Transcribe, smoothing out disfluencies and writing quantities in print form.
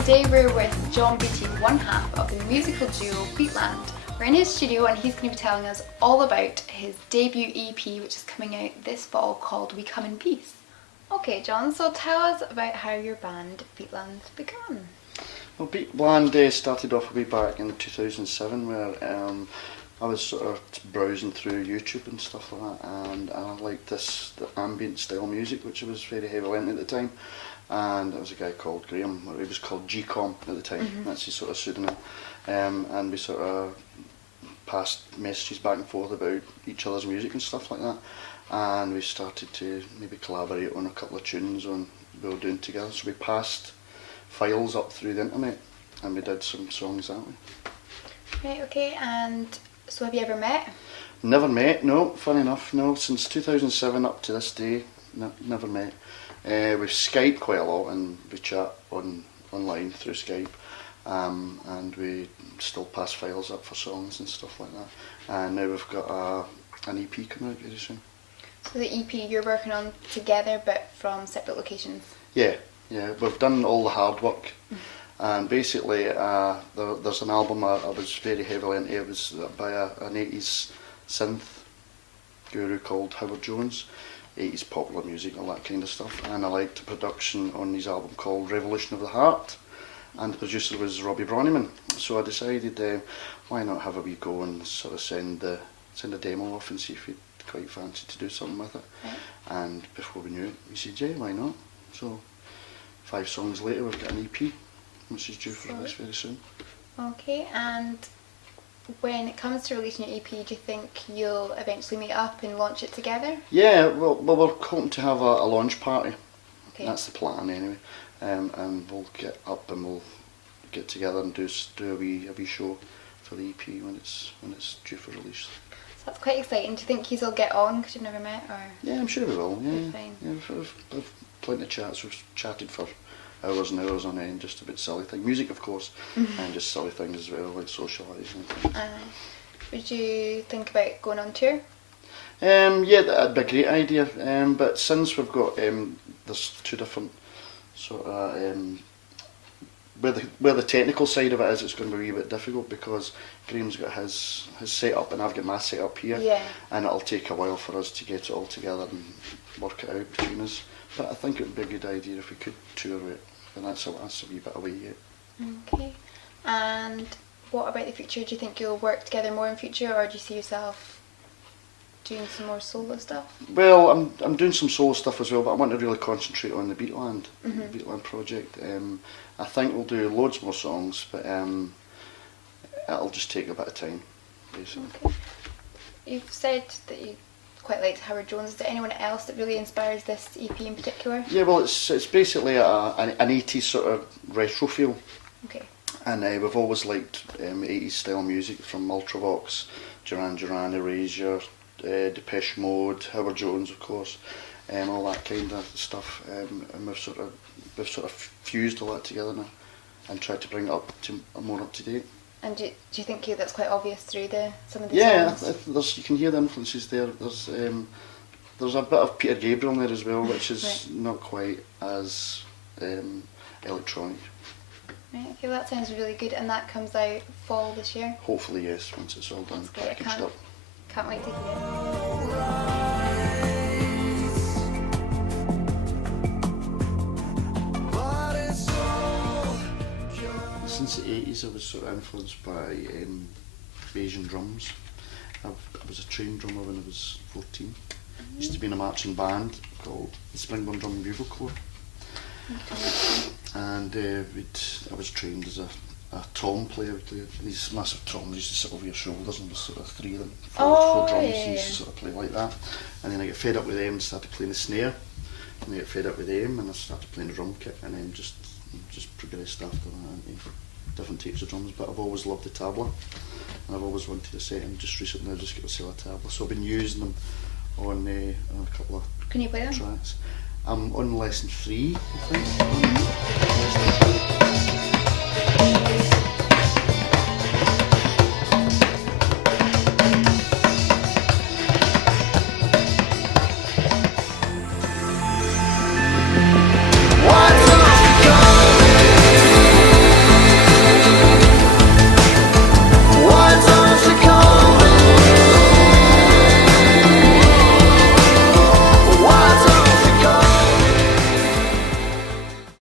Today we're with John Beattie, one half of the musical duo BEATLAND. We're in his studio and he's going to be telling us all about his debut EP, which is coming out this fall, called We Come in Peace. Okay John, so tell us about how your band BEATLAND began. Well, BEATLAND started off way back in 2007 where I was sort of browsing through YouTube and stuff like that, and I liked the ambient style music, which I was very heavily into at the time. And there was a guy called Graham, or he was called G-Com at the time, that's his sort of pseudonym. And we sort of passed messages back and forth about each other's music and stuff like that. And we started to maybe collaborate on a couple of tunes we were doing together. So we passed files up through the internet and we did some songs that way. Right, okay, and so have you ever met? Never met, no, funny enough, no. Since 2007 up to this day, never met. We've Skyped quite a lot and we chat online through Skype, and we still pass files up for songs and stuff like that. And now we've got an EP coming out very soon. So the EP you're working on together but from separate locations? Yeah, we've done all the hard work. And basically there's an album I was very heavily into. It was by an 80s synth guru called Howard Jones. 80s popular music, all that kind of stuff, and I liked the production on his album called Revolution of the Heart, and the producer was Robbie Bronnimann. So I decided why not have a wee go and sort of send a demo off and see if he'd quite fancy to do something with it. Right. And before we knew it, we said yeah, why not? So 5 songs later we've got an EP which is due for release very soon. Okay, and when it comes to releasing your EP, do you think you'll eventually meet up and launch it together? Yeah, well we're hoping to have a launch party. Okay. That's the plan anyway. And we'll get up and we'll get together and do a wee show for the EP when it's due for release. So that's quite exciting. Do you think you'll get on because you've never met? Or? Yeah, I'm sure we will. Yeah, fine. Yeah, we've plenty of chats. We've chatted for hours and hours on end just about silly things. Music, of course, and just silly things as well, like socialising and things. Would you think about going on tour? Yeah, that'd be a great idea. But since we've got there's 2 different sort of where the technical side of it is, it's going to be a wee bit difficult because Graham's got his setup and I've got my setup here, and it'll take a while for us to get it all together and work it out between us. But I think it would be a good idea if we could tour it, and that's a wee bit away yet. Okay, and what about the future? Do you think you'll work together more in future, or do you see yourself doing some more solo stuff? Well, I'm doing some solo stuff as well, but I want to really concentrate on the BEATLAND project. I think we'll do loads more songs, but it'll just take a bit of time, basically. Okay. You've said that you quite liked Howard Jones. Is there anyone else that really inspires this EP in particular? Yeah, well, it's basically an 80s sort of retro feel. Okay. And we've always liked 80s style music from Ultravox, Duran Duran, Erasure, Depeche Mode, Howard Jones, of course, all that kind of stuff. And we've sort of fused all that together now and tried to bring it up to more up to date. And do you think that's quite obvious through some of the songs? Yeah, you can hear the influences there. There's a bit of Peter Gabriel in there as well, which is not quite as electronic. Right, okay, well that sounds really good, and that comes out fall this year? Hopefully yes, once it's all done, packaged up. Can't wait to hear it. Since the 80s I was sort of influenced by Asian drums. I was a trained drummer when I was 14. Used to be in a marching band called the Springburn Drum and Bugle Corps. And I was trained as a tom player. These massive toms used to sit over your shoulders, and there was sort of 3 of them, 4 drums, and used to sort of play like that. And then I got fed up with them and started playing the snare, and I got fed up with them and I started playing the drum kit, and then just progressed after that. Different types of drums, but I've always loved the tabla, and I've always wanted a set, and just recently I just got myself a tabla, so I've been using them on a couple of Can you play them? Tracks. I'm on lesson 3, I think.